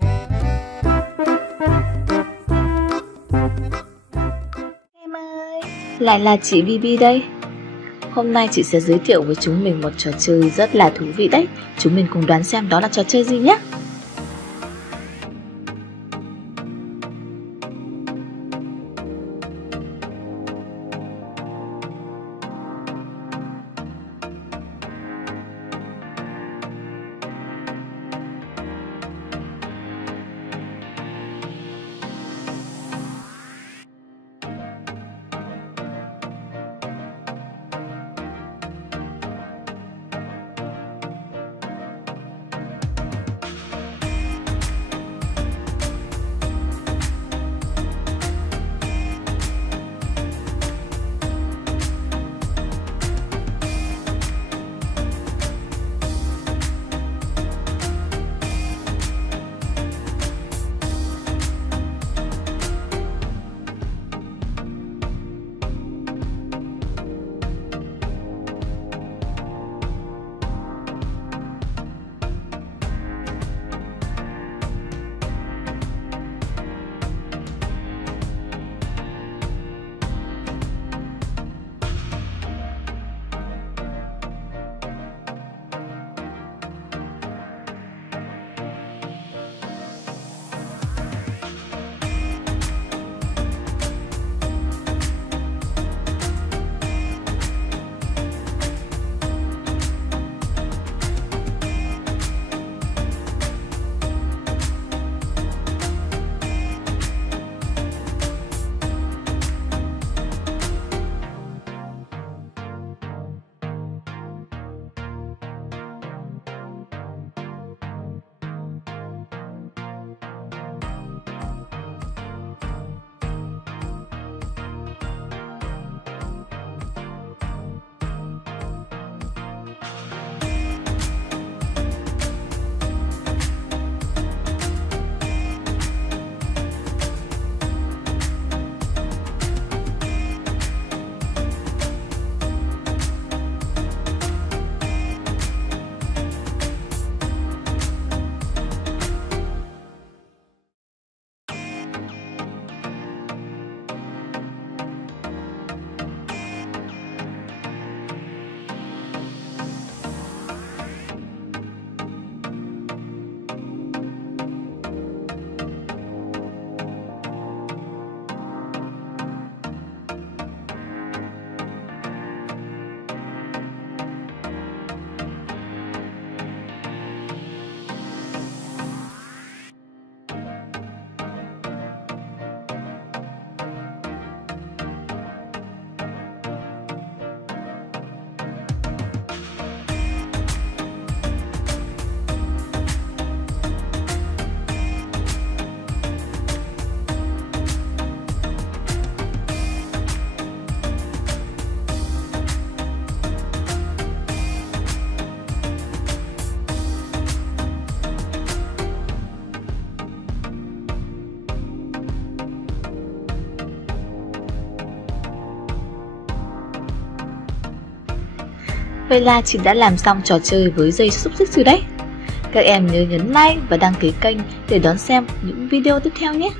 Em ơi, lại là chị Bibi đây. Hôm nay chị sẽ giới thiệu với chúng mình một trò chơi rất là thú vị đấy. Chúng mình cùng đoán xem đó là trò chơi gì nhé. Vậy là chị đã làm xong trò chơi với dây xúc xích rồi đấy. Các em nhớ nhấn like và đăng ký kênh để đón xem những video tiếp theo nhé.